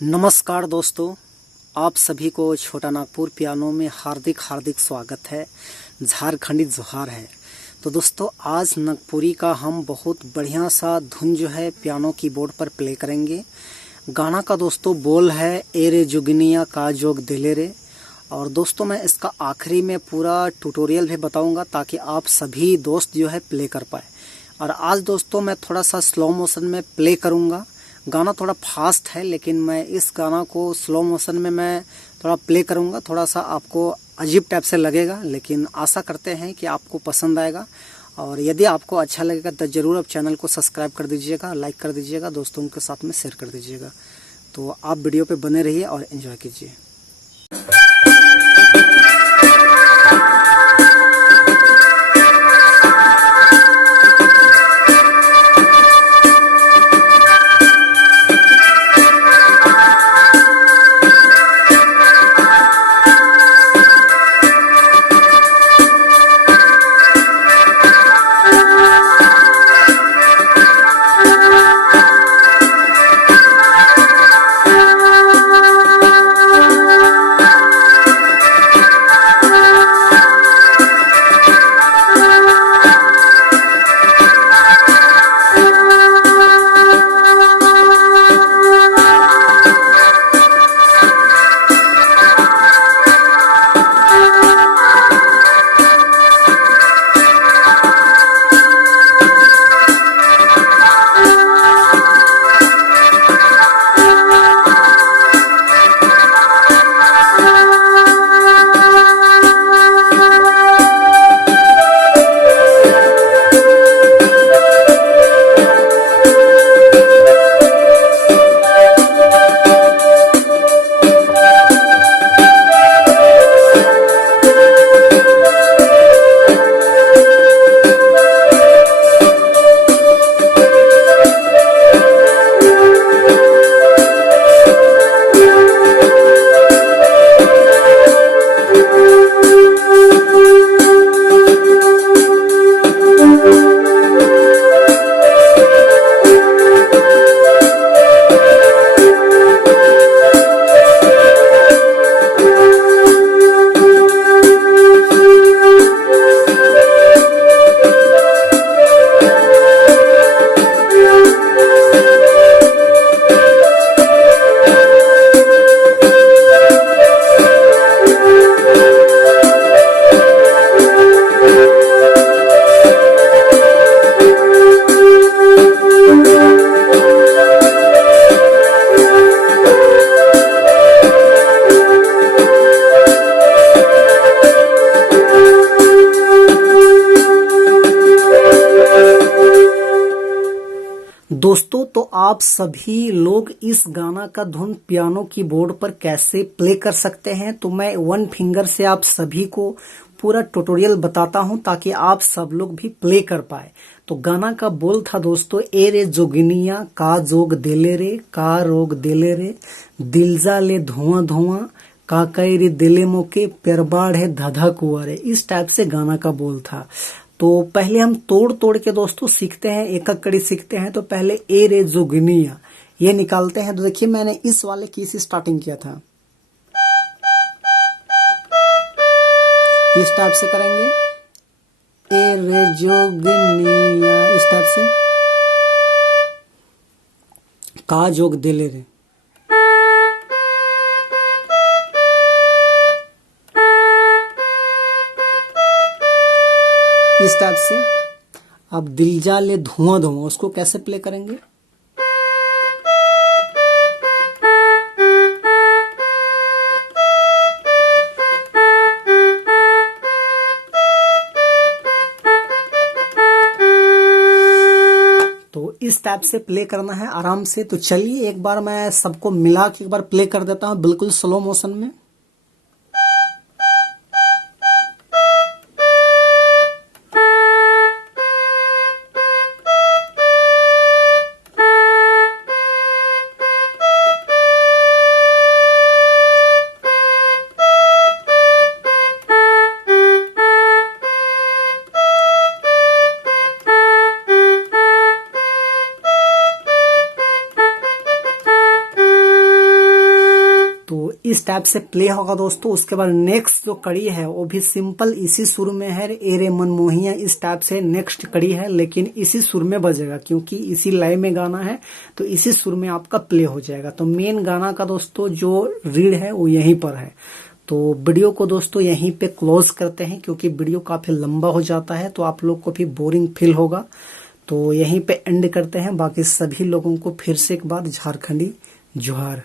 नमस्कार दोस्तों, आप सभी को छोटा नागपुर पियानो में हार्दिक हार्दिक स्वागत है। झारखंडी जोहार है। तो दोस्तों, आज नागपुरी का हम बहुत बढ़िया सा धुन जो है पियानो कीबोर्ड पर प्ले करेंगे। गाना का दोस्तों बोल है ए रे जोगिनिया का जोग दिले रे। और दोस्तों, मैं इसका आखिरी में पूरा ट्यूटोरियल भी बताऊंगा ताकि आप सभी दोस्त जो है प्ले कर पाए। और आज दोस्तों मैं थोड़ा सा स्लो मोशन में प्ले करूंगा। गाना थोड़ा फास्ट है, लेकिन मैं इस गाना को स्लो मोशन में मैं थोड़ा प्ले करूंगा। थोड़ा सा आपको अजीब टाइप से लगेगा, लेकिन आशा करते हैं कि आपको पसंद आएगा। और यदि आपको अच्छा लगेगा तो ज़रूर आप चैनल को सब्सक्राइब कर दीजिएगा, लाइक कर दीजिएगा, दोस्तों के साथ में शेयर कर दीजिएगा। तो आप वीडियो पे बने रहिए और एंजॉय कीजिए। दोस्तों, तो आप सभी लोग इस गाना का धुन पियानो कीबोर्ड पर कैसे प्ले कर सकते हैं, तो मैं वन फिंगर से आप सभी को पूरा ट्यूटोरियल बताता हूं ताकि आप सब लोग भी प्ले कर पाए। तो गाना का बोल था दोस्तों, ए रे जोगिनिया का जोग देले रे, का रोग देले रे, दिलजा ले धुआं धुआं, का कई रे दिले मोके पेरबाड़ है धधा कुआरे। इस टाइप से गाना का बोल था। तो पहले हम तोड़ तोड़ के दोस्तों सीखते हैं, एक एक कड़ी सीखते हैं। तो पहले ए रे जोगिनिया ये निकालते हैं। तो देखिए, मैंने इस वाले की से स्टार्टिंग किया था, इस टाइप से करेंगे। ए रे जोगिनिया, इस टाइप से। का जोग दिले रे, इस टाइप से। अब दिलजा ले धुआं धुआं, उसको कैसे प्ले करेंगे? तो इस टाइप से प्ले करना है आराम से। तो चलिए एक बार मैं सबको मिला के एक बार प्ले कर देता हूं बिल्कुल स्लो मोशन में। इस टाइप से प्ले होगा दोस्तों। उसके बाद नेक्स्ट जो कड़ी है वो भी सिंपल इसी सुर में है, ए रे मनमोहिया, इस टाइप से नेक्स्ट कड़ी है, लेकिन इसी सुर में बजेगा क्योंकि इसी लय में गाना है, तो इसी सुर में आपका प्ले हो जाएगा। तो मेन गाना का दोस्तों जो रीड है वो यहीं पर है। तो वीडियो को दोस्तों यहीं पे क्लोज करते हैं क्योंकि वीडियो काफी लंबा हो जाता है तो आप लोग को भी बोरिंग फील होगा। तो यहीं पे एंड करते हैं। बाकी सभी लोगों को फिर से एक बार झारखंडी जोहार।